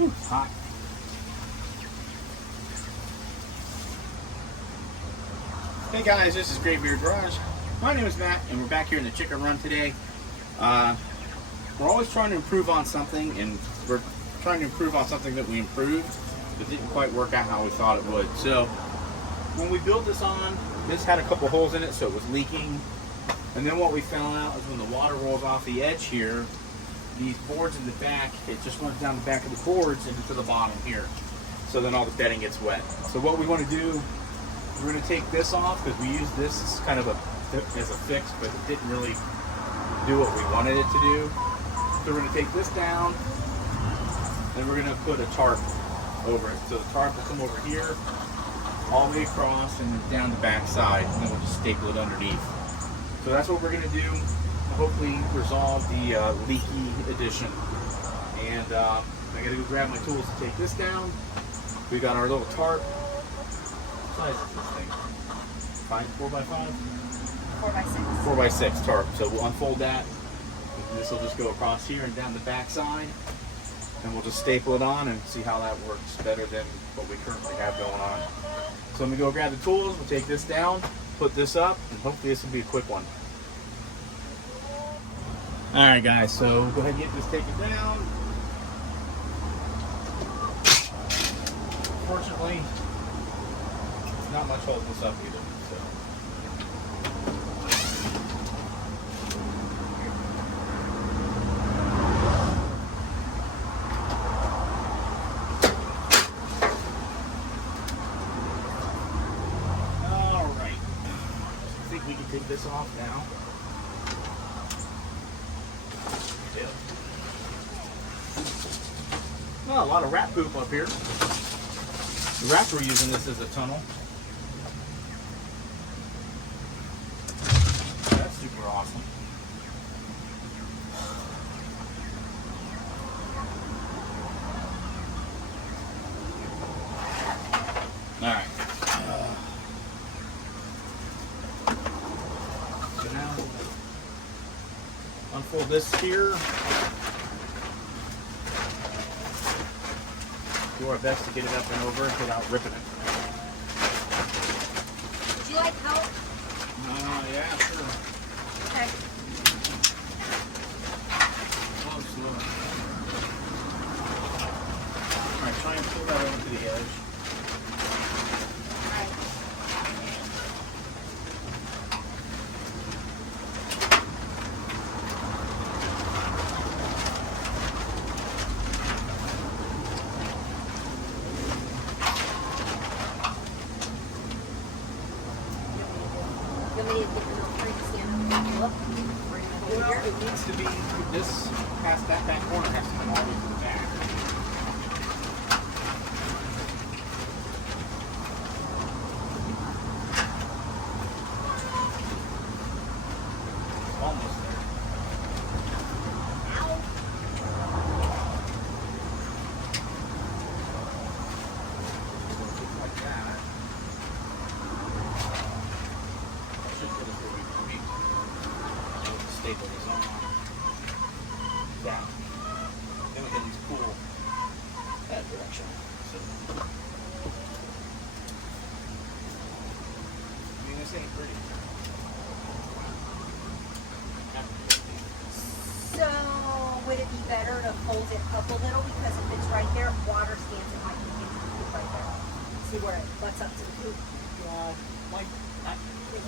Ooh, it's hot. Hey guys, this is Graybeard Garage. My name is Matt, and we're back here in the chicken run today. We're always trying to improve on something, and we're trying to improve on something that we improved that didn't quite work out how we thought it would. So when we built this on, this had a couple holes in it, so it was leaking. And then what we found out is when the water rolls off the edge here, these boards in the back, it just runs down the back of the boards and into the bottom here. So then all the bedding gets wet. So what we want to do, we're going to take this off because we used this as kind of as a fix, but it didn't really do what we wanted it to do. So we're going to take this down, and we're going to put a tarp over it. So the tarp will come over here, all the way across, and then down the back side, and then we'll just staple it underneath. So that's what we're going to do, hopefully resolve the leaky addition. And I got to go grab my tools to take this down. We got our little tarp. What size is this thing? 4x5? 4x6. 4x6 tarp. So we'll unfold that. This will just go across here and down the back side. And we'll just staple it on and see how that works better than what we currently have going on. So let me go grab the tools. We'll take this down, put this up, and hopefully this will be a quick one. Alright guys, so go ahead and get this taken down. Fortunately, not much holding this up either. So. Alright. I think we can take this off now. Well, a lot of rat poop up here. The rats were using this as a tunnel. That's super awesome. Alright. So now, unfold this here. Do our best to get it up and over without ripping it. Would you like help? Yeah, sure. Okay. Slow. Alright, try and pull that over to the edge. Well, it needs to be, this, past that back corner has to come all the way to the back. Almost there. Ow. Like that. I should get it where we can reach. Staple this on. Down. Then we can just pull that direction. So, I mean, this ain't pretty. So, would it be better to fold it up a little? Because if it's right there, water stands in my coop right there. See where it butts up to the coop? It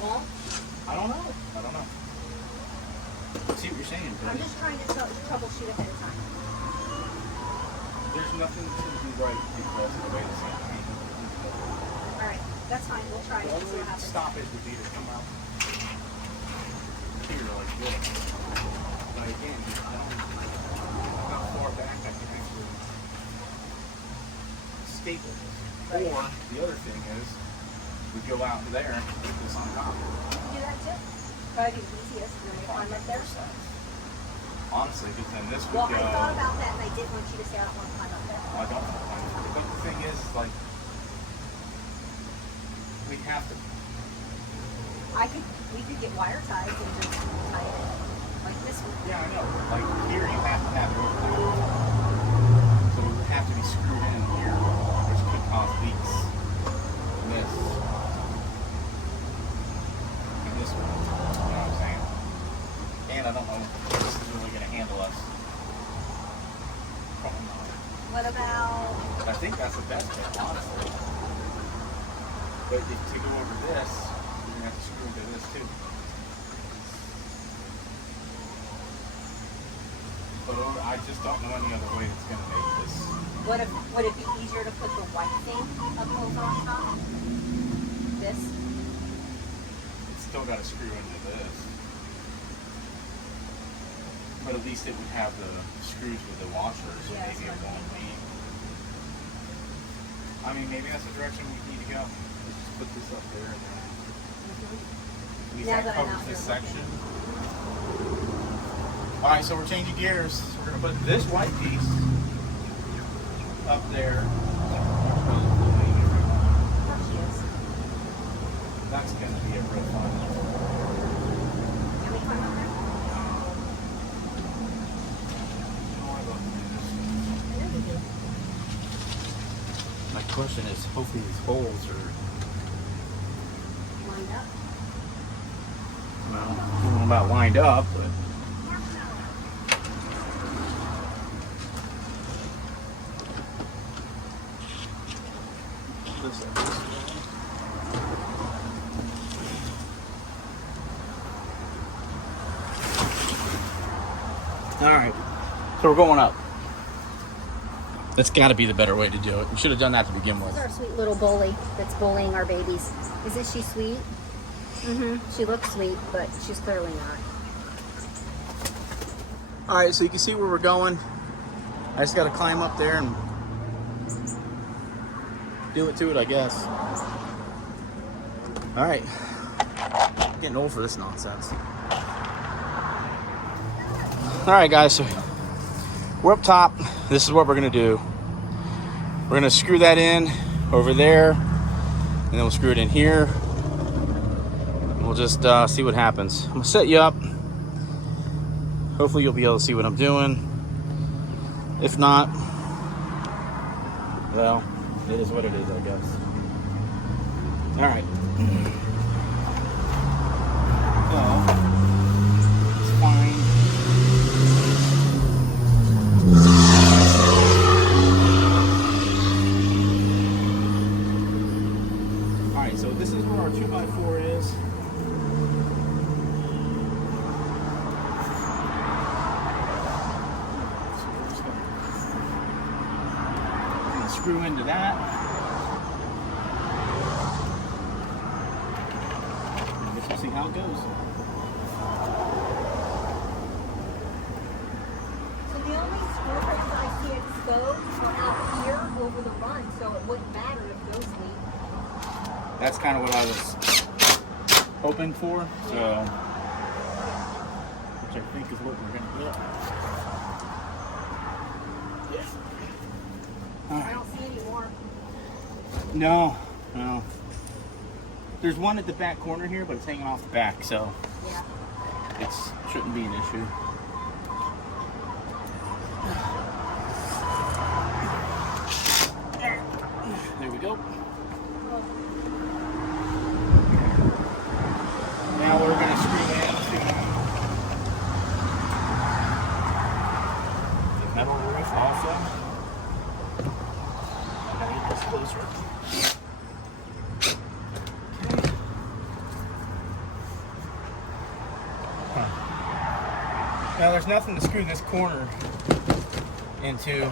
won't? I don't know. I see what you're saying, but I'm just trying to troubleshoot ahead of time. there's nothing to be right because of the way this is. Alright, that's fine. We'll try it. The See only way what to happens. stop it would be to come out here like this. But again, how far back I can actually staple it. Right. Or the other thing is, we go out there and put this on top. You can do that too. Probably the easiest. And then we climb up there. Honestly, because then this would Well, go. I thought about that and I didn't want you to say I don't want to climb up there. I don't know. But the thing is, like, we have to. We could get wire ties and just tie it like this one. Yeah, I know. Like here, you have to have it over there. So it would have to be What about? I think that's the best bet, honestly. But to go over this, you're gonna have to screw into this too. But I just don't know any other way that's gonna make this. Would it be easier to put the white thing up over on top? This? It's still got to screw into this. But at least it would have the screws with the washers, so Yeah, maybe it won't be. I mean, maybe that's the direction we need to go. Let's just put this up there. And at least that covers this section. Alright, so we're changing gears. We're going to put this white piece up there. That's going to be a real fun. Can we climb on there? I know you do. My question is, hopefully these holes are, Lined up. well, I don't know about lined up, but all right, so we're going up. That's got to be the better way to do it. We should have done that to begin with. This is our sweet little bully that's bullying our babies. Isn't she sweet? Mm-hmm. She looks sweet, but she's clearly not. All right, so you can see where we're going. I just got to climb up there and do it to it, I guess. All right, I'm getting old for this nonsense. All right, guys, so we're up top. This is what we're gonna do. We're gonna screw that in over there, and then we'll screw it in here. And we'll just see what happens. I'm gonna set you up. Hopefully you'll be able to see what I'm doing. If not, well, it is what it is, I guess. All right. So, it's fine. Alright, so this is where our 2x4 is. I'm gonna screw into that. I guess we'll see how it goes. So the only screwdrivers I see exposed are out here over the run, so it wouldn't matter if those leak. That's kind of what I was hoping for, so which I think is what we're gonna get. Yeah. I don't see any more. No. There's one at the back corner here, but it's hanging off the back, so Yeah. it shouldn't be an issue. There we go. Now we're going to screw into the metal roof also. I'm going to get this closer. Now there's nothing to screw this corner into. Do you,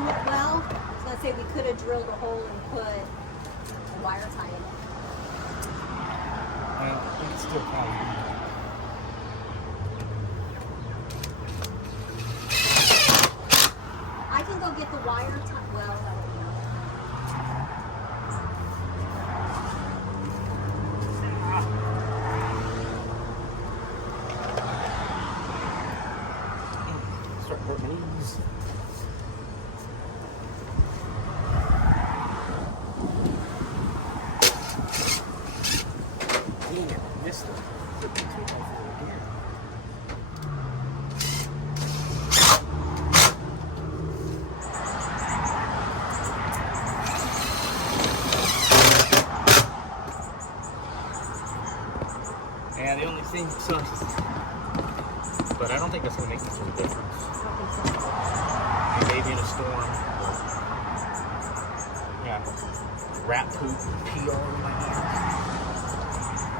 well, I was going to say we could have drilled a hole and put a wire tie in it. I think it's still probably. I can go get the wire tie. Well, I don't know. Start hurting my knees. Damn it, I missed it. Yeah, the only thing sucks is, but I don't think that's going to make much of a difference. I don't think so. Maybe in a storm. Yeah, rat poop pee all over my hands.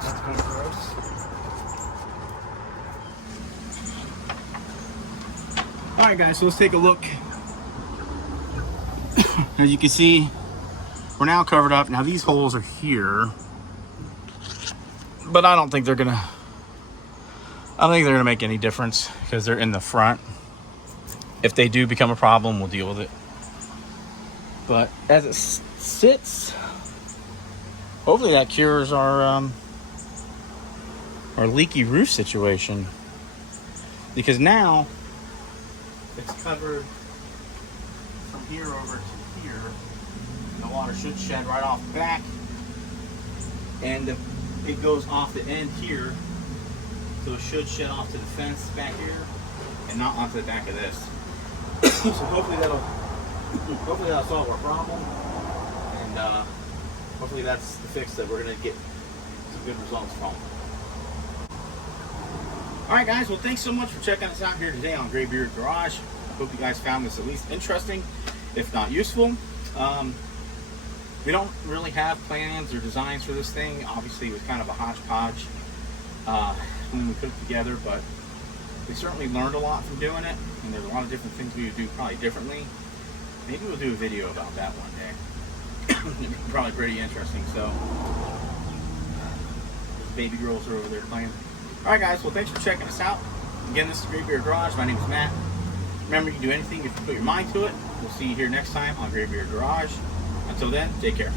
That's kind of gross. All right, guys, so let's take a look. As you can see, we're now covered up. Now these holes are here, but I don't think they're gonna make any difference because they're in the front. If they do become a problem, we'll deal with it. But as it sits, hopefully that cures our leaky roof situation, because now it's covered from here over to here. And the water should shed right off the back, and it goes off the end here, so it should shed off to the fence back here and not onto the back of this. So hopefully that'll solve our problem, and hopefully that's the fix that we're gonna get some good results from. All right, guys. Well, thanks so much for checking us out here today on Graybeard Garage. I hope you guys found this at least interesting, if not useful. We don't really have plans or designs for this thing. Obviously, it was kind of a hodgepodge when we put it together, but we certainly learned a lot from doing it, and there's a lot of different things we would do probably differently. Maybe we'll do a video about that one day. It'd be probably pretty interesting. So, baby girls are over there playing. All right, guys. Well, thanks for checking us out. Again, this is Graybeard Garage. My name is Matt. Remember, you can do anything if you put your mind to it. We'll see you here next time on Graybeard Garage. Until then, take care.